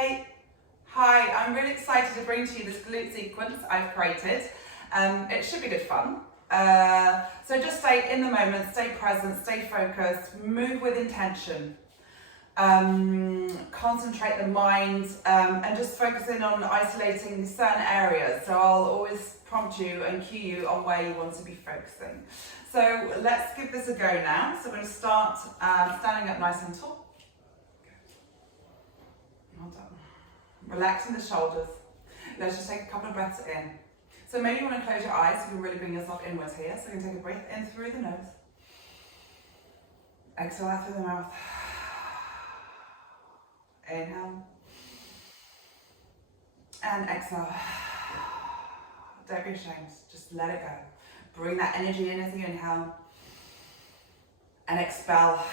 Hey, hi, I'm really excited to bring to you this glute sequence I've created. It should be good fun. So just stay in the moment, stay present, stay focused, move with intention. Concentrate the mind and just focus in on isolating certain areas. So I'll always prompt you and cue you on where you want to be focusing. So let's give this a go now. So we're going to start standing up nice and tall. Well done. Relaxing the shoulders. Let's just take a couple of breaths in. So maybe you want to close your eyes so you can really bring yourself inwards here. So you can take a breath in through the nose. Exhale out through the mouth. Inhale. And exhale. Don't be ashamed. Just let it go. Bring that energy in as you inhale. And expel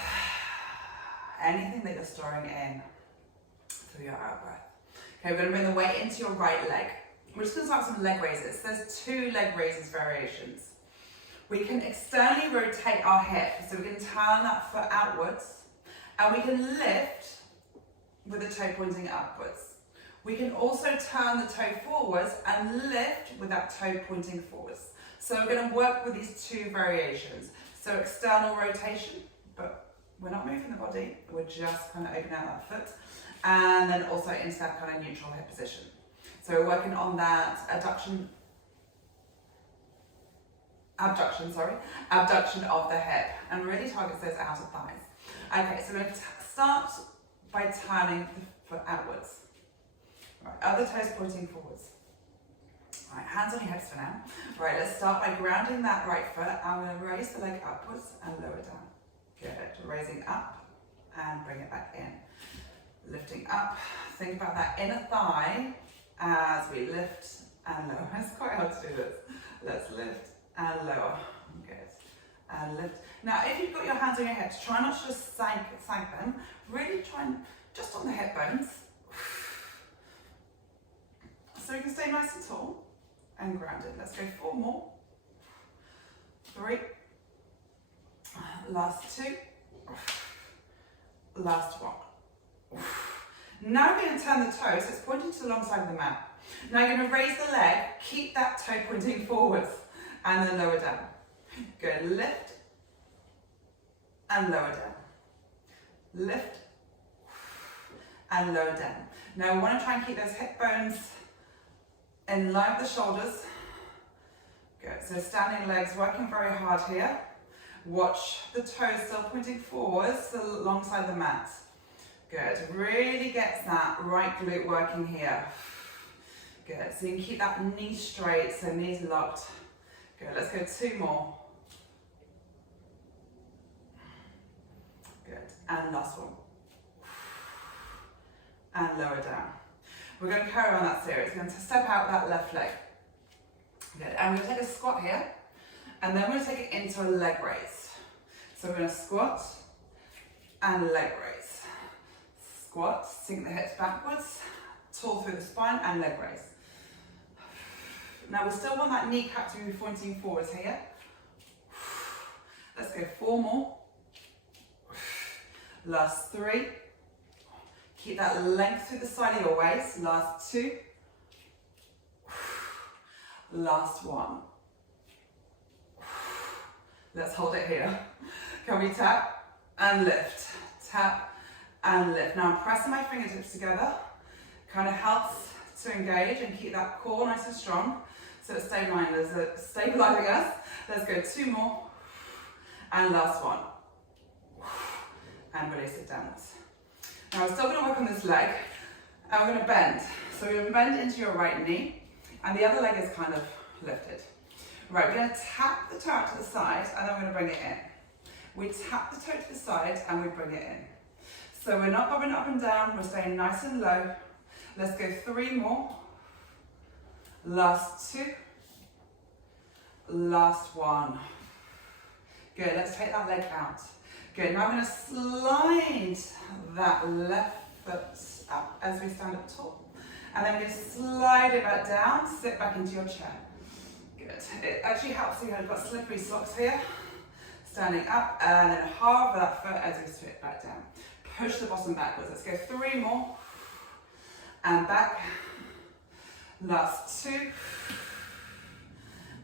anything that you're storing in through your out breath. Okay, we're going to bring the weight into your right leg. We're just going to start some leg raises. There's 2 leg raises variations. We can externally rotate our hip, so we can turn that foot outwards, and we can lift with the toe pointing upwards. We can also turn the toe forwards and lift with that toe pointing forwards. So we're going to work with these 2 variations. So external rotation, but we're not moving the body, we're just kind of opening out that foot. And then also into that kind of neutral hip position. So we're working on that abduction of the hip, and really targets those outer thighs. Okay, so we're going to start by turning the foot outwards. Right, other toes pointing forwards. Right, hands on your hips for now. Right, let's start by grounding that right foot. I'm going to raise the leg upwards and lower down. Good, raising up and bring it back in. Lifting up, think about that inner thigh as we lift and lower. It's quite hard to do this. Let's lift and lower. Good. And lift. Now, if you've got your hands on your hips, try not to just sank them. Really try and just on the hip bones. So you can stay nice and tall and grounded. Let's go 4 more. 3. Last 2. Last 1. Now we're going to turn the toe, so it's pointing to the long side of the mat. Now you're going to raise the leg, keep that toe pointing forwards, and then lower down. Good, lift, and lower down. Lift, and lower down. Now we want to try and keep those hip bones in line with the shoulders. Good, so standing legs, working very hard here. Watch the toes still pointing forwards alongside the mat. Good, really gets that right glute working here. Good, so you can keep that knee straight, so knees locked. Good, let's go 2 more. Good, and last one. And lower down. We're going to carry on that series. We're going to step out that left leg. Good, and we're going to take a squat here, and then we're going to take it into a leg raise. So we're going to squat and leg raise. Squat, sink the hips backwards, tall through the spine, and leg raise. Now we still want that kneecap to be pointing forwards here. Let's go 4 more. Last 3. Keep that length through the side of your waist. Last 2. Last 1. Let's hold it here. Can we tap and lift? Tap and lift. Now I'm pressing my fingertips together. Kind of helps to engage and keep that core nice and strong. So it's stabilizing us. Let's go 2 more. And last 1. And release it downwards. Now we're still going to work on this leg. And we're going to bend. So we're going to bend into your right knee. And the other leg is kind of lifted. Right, we're going to tap the toe out to the side and then we're going to bring it in. We tap the toe to the side and we bring it in. So we're not bobbing up and down, we're staying nice and low. Let's go 3 more. Last 2. Last 1. Good, let's take that leg out. Good, now I'm going to slide that left foot up as we stand up tall. And then we're going to slide it back down, sit back into your chair. Good, it actually helps you, you've got slippery socks here. Standing up and then halve that foot as we sit back down. Push the bottom backwards. Let's go 3 more. and back. Last 2,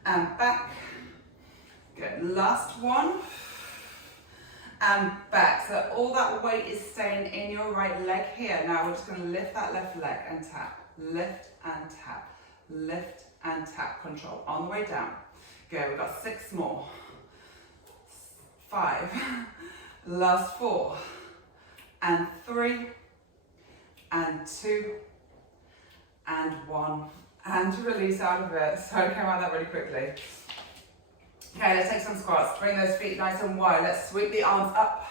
and back. Good, last 1, and back. So all that weight is staying in your right leg here. Now we're just going to lift that left leg and tap, lift and tap, lift and tap. Control on the way down. Good, we've got 6 more. 5, last 4, and 3, and 2, and 1, and release out of it. So I came out of that really quickly. Okay, let's take some squats. Bring those feet nice and wide. Let's sweep the arms up.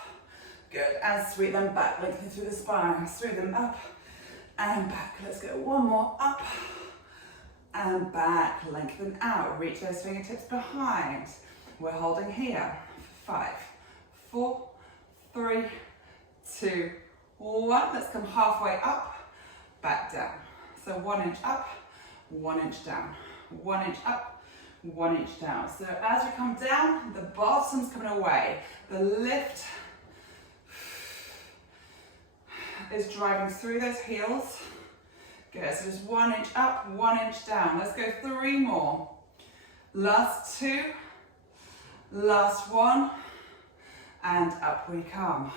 Good, and sweep them back, lengthen through the spine. Sweep them up and back. Let's go 1 more, up and back. Lengthen out. Reach those fingertips behind. We're holding here. 5, 4, 3, 2, 1. Let's come halfway up, back down. So 1 inch up, 1 inch down. 1 inch up, 1 inch down. So as we come down, the bottom's coming away. The lift is driving through those heels. Good, so just 1 inch up, 1 inch down. Let's go 3 more. Last 2, last 1, and up we come.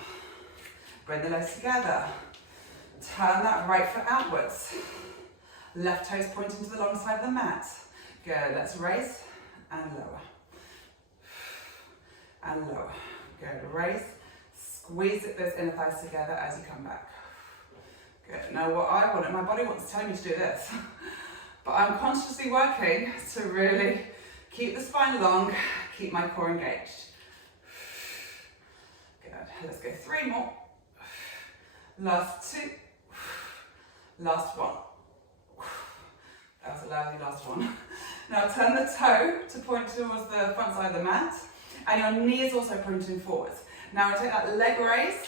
Bring the legs together. Turn that right foot outwards. Left toes pointing to the long side of the mat. Good, let's raise and lower. And lower. Good, raise. Squeeze those inner thighs together as you come back. Good, now what I want, and my body wants to tell me to do this, but I'm consciously working to really keep the spine long, keep my core engaged. Good, let's go 3 more. Last 2, last 1. That was a lousy last one. Now turn the toe to point towards the front side of the mat, and your knee is also pointing forwards. Now we take that leg raise,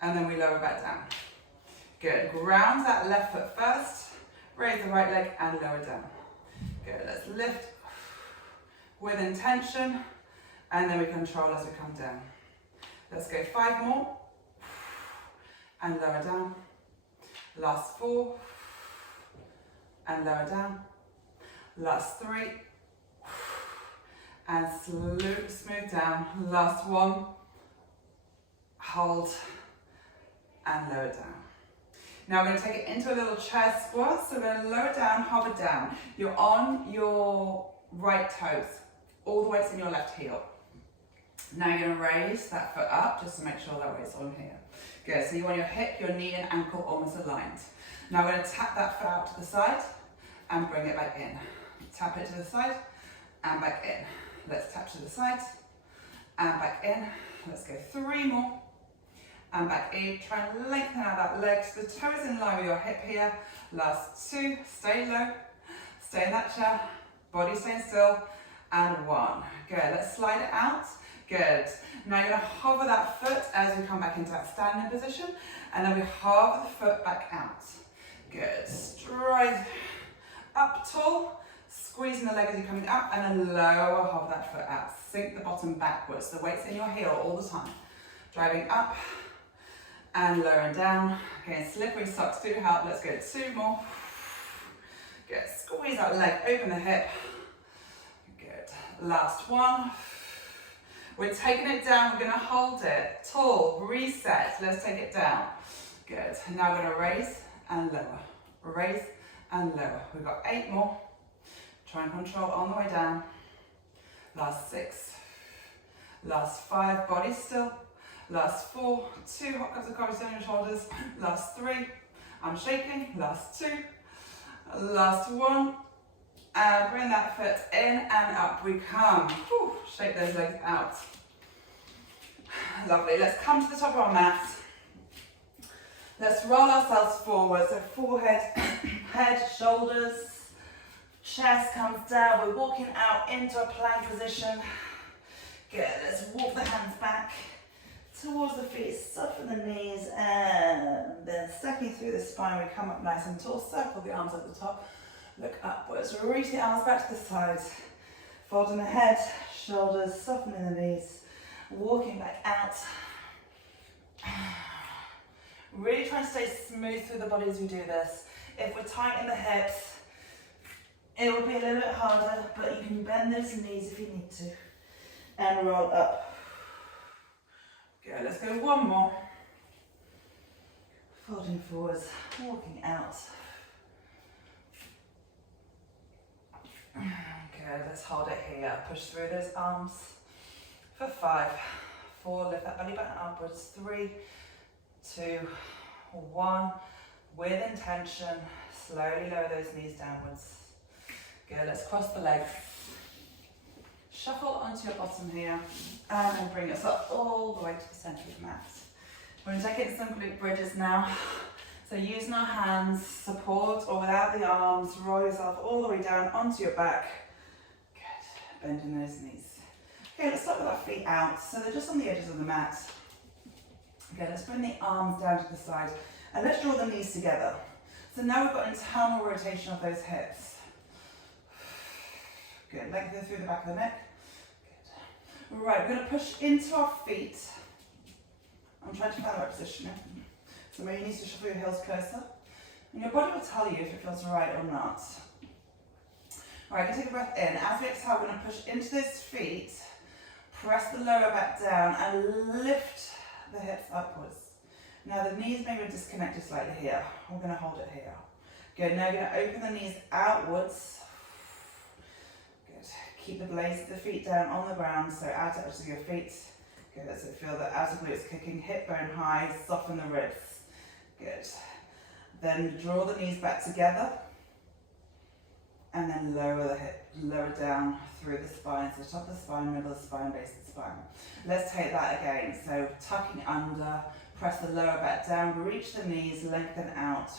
and then we lower back down. Good, ground that left foot first, raise the right leg and lower down. Good, let's lift with intention, and then we control as we come down. Let's go 5 more, and lower down. Last 4, and lower down. Last 3, and smooth down. Last 1, hold, and lower down. Now we're going to take it into a little chair squat. So we're going to lower down, hover down. You're on your right toes. All the weight's in your left heel. Now you're going to raise that foot up just to make sure that weight's on here. Good, so you want your hip, your knee and ankle almost aligned. Now we're going to tap that foot out to the side and bring it back in. Tap it to the side and back in. Let's tap to the side and back in. Let's go 3 more and back in. Try and lengthen out that leg so the toe is in line with your hip here. Last 2, stay low, stay in that chair, body staying still, and 1. Good, let's slide it out. Good. Now you're going to hover that foot as we come back into that standing position, and then we hover the foot back out. Good. Stride up tall, squeezing the leg as you're coming up, and then lower, hover that foot out. Sink the bottom backwards. The weight's in your heel all the time. Driving up and lowering down. Okay, slippery socks do help. Let's go 2 more. Good. Squeeze that leg, open the hip. Good. Last 1. We're taking it down, we're going to hold it, tall, reset, let's take it down. Good, now we're going to raise and lower, raise and lower. We've got 8 more. Try and control on the way down. Last 6, last 5, body still. Last 4, 2 hot cups of coffee on your shoulders. Last 3, I'm shaking. Last 2, last 1. And bring that foot in and up we come. Whew, shake those legs out. Lovely. Let's come to the top of our mat. Let's roll ourselves forward. So forehead, head, shoulders, chest comes down. We're walking out into a plank position. Good. Let's walk the hands back towards the feet. Soften the knees and then stacking through the spine. We come up nice and tall. Circle the arms at the top. Look upwards, reach the arms back to the sides, folding the head, shoulders, softening the knees, walking back out, Really try and stay smooth through the body as we do this. If we're tight in the hips, it will be a little bit harder, but you can bend those knees if you need to. And roll up. Good, let's go one more. Folding forwards, walking out. Good, let's hold it here. Push through those arms for 5, 4, lift that belly button upwards. 3, 2, 1. With intention, slowly lower those knees downwards. Good, let's cross the legs. Shuffle onto your bottom here, and then bring us up all the way to the centre of the mat. We're going to take it some glute bridges now. So using our hands, support or without the arms, roll yourself all the way down onto your back. Good, bending those knees. Okay, let's start with our feet out. So they're just on the edges of the mat. Okay, let's bring the arms down to the side, and let's draw the knees together. So now we've got internal rotation of those hips. Good, lengthen through the back of the neck. Good. Right, we're going to push into our feet. I'm trying to find the right position here. So maybe you need to shuffle your heels closer. And your body will tell you if it feels right or not. Alright, you can take a breath in. As we exhale, we're going to push into those feet. Press the lower back down and lift the hips upwards. Now the knees may be disconnected slightly here. We're going to hold it here. Good, now you're going to open the knees outwards. Good, keep the blades of the feet down on the ground, so outer edges of your feet. Good, so feel the outer glutes kicking, hip bone high, soften the ribs. Good. Then draw the knees back together. And then lower the hip, lower down through the spine. So top of the spine, middle of the spine, base of the spine. Let's take that again. So tucking under, press the lower back down, reach the knees, lengthen out.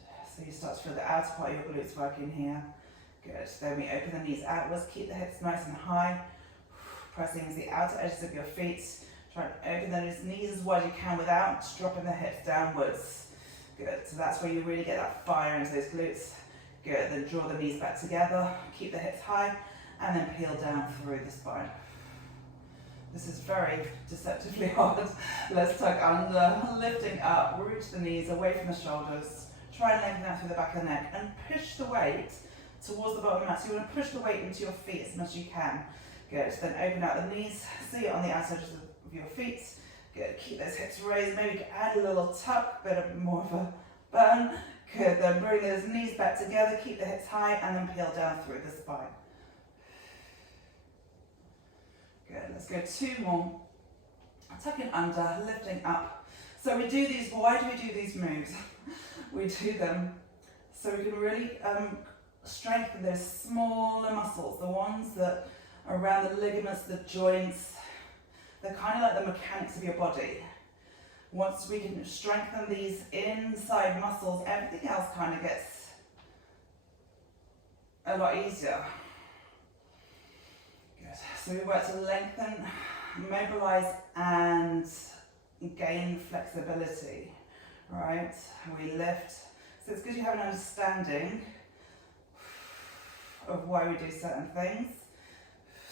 Good. So you start to feel the outer part of your glutes working here. Good. Then we open the knees outwards, keep the hips nice and high. Pressing into the outer edges of your feet. Try and open those knees as wide as you can without dropping the hips downwards. Good. So that's where you really get that fire into those glutes. Good. Then draw the knees back together. Keep the hips high. And then peel down through the spine. This is very deceptively hard. Let's tuck under, lifting up, reach the knees away from the shoulders. Try and lengthen out through the back of the neck. And push the weight towards the bottom of the mat. So you want to push the weight into your feet as much as you can. Good, then open out the knees, see it on the outside of your feet. Good, keep those hips raised. Maybe you can add a little tuck, bit of more of a burn. Good, then bring those knees back together, keep the hips high, and then peel down through the spine. Good, let's go 2 more. Tucking under, lifting up. So we do these, why do we do these moves? We do them so we can really strengthen those smaller muscles, the ones that around the ligaments, the joints. They're kind of like the mechanics of your body. Once we can strengthen these inside muscles, everything else kind of gets a lot easier. Good. So we work to lengthen, mobilize, and gain flexibility. Right? We lift. So it's good you have an understanding of why we do certain things.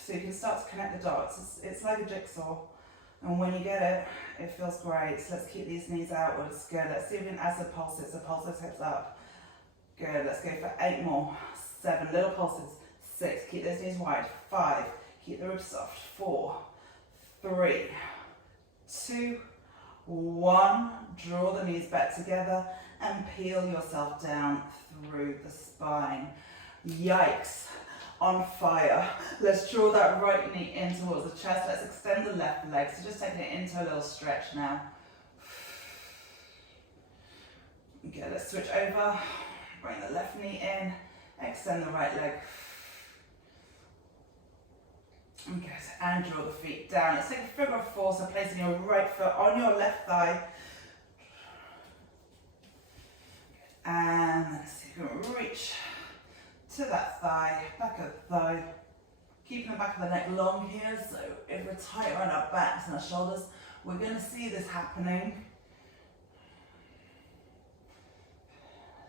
So you can start to connect the dots. It's like a jigsaw. And when you get it, it feels great. So let's keep these knees outwards. Good. Let's see if we can add some pulses. So pulse those hips up. Good. Let's go for 8 more. 7. Little pulses. 6. Keep those knees wide. 5. Keep the ribs soft. 4. 3. 2. 1. Draw the knees back together and peel yourself down through the spine. Yikes. On fire. Let's draw that right knee in towards the chest. Let's extend the left leg. So just taking it into a little stretch now. Okay, let's switch over. Bring the left knee in. Extend the right leg. Okay, and draw the feet down. Let's take a figure of 4. So placing your right foot on your left thigh. And let's see if we can reach to that thigh, back of the thigh. Keeping the back of the neck long here, so if we're tight around our backs and our shoulders, we're going to see this happening.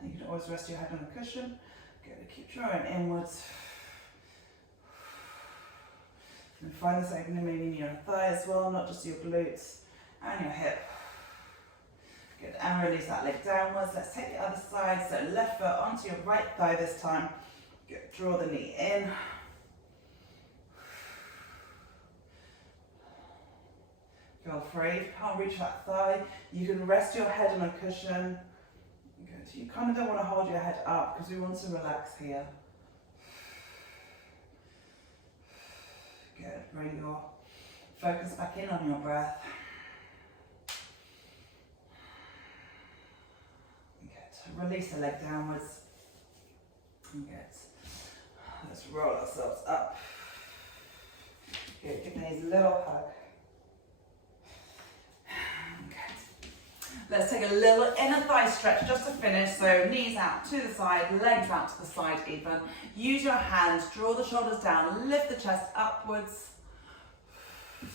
You can always rest your head on the cushion. Good, keep drawing inwards. And find this opening maybe in your thigh as well, not just your glutes and your hip. Good, and release that leg downwards. Let's take the other side. So left foot onto your right thigh this time. Good, draw the knee in. Feel free. If you can't reach that thigh, you can rest your head on a cushion. Good, you kind of don't want to hold your head up because we want to relax here. Good, bring your focus back in on your breath. Good, release the leg downwards. Good, let's roll ourselves up. Good, give the knees a little hug. Let's take a little inner thigh stretch just to finish. So knees out to the side, legs out to the side even. Use your hands, draw the shoulders down, lift the chest upwards.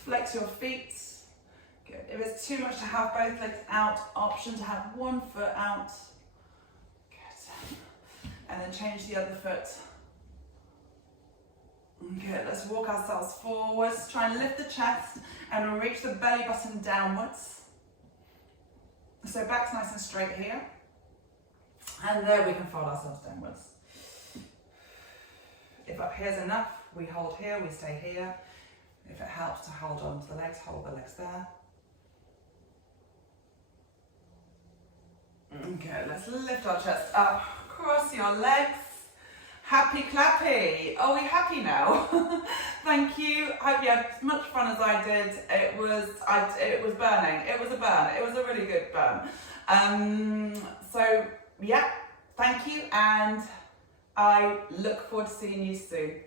Flex your feet. Good. If it's too much to have both legs out, option to have one foot out. Good. And then change the other foot. Good. Let's walk ourselves forwards. Try and lift the chest and reach the belly button downwards. So back's nice and straight here. And there we can fold ourselves downwards. If up here's enough, we hold here, we stay here. If it helps to hold on to the legs, hold the legs there. Okay, let's lift our chest up, cross your legs. Happy clappy. Are we happy now? Thank you. I hope you had as much fun as I did. It was burning. It was a burn. It was a really good burn. So yeah, thank you, and I look forward to seeing you soon.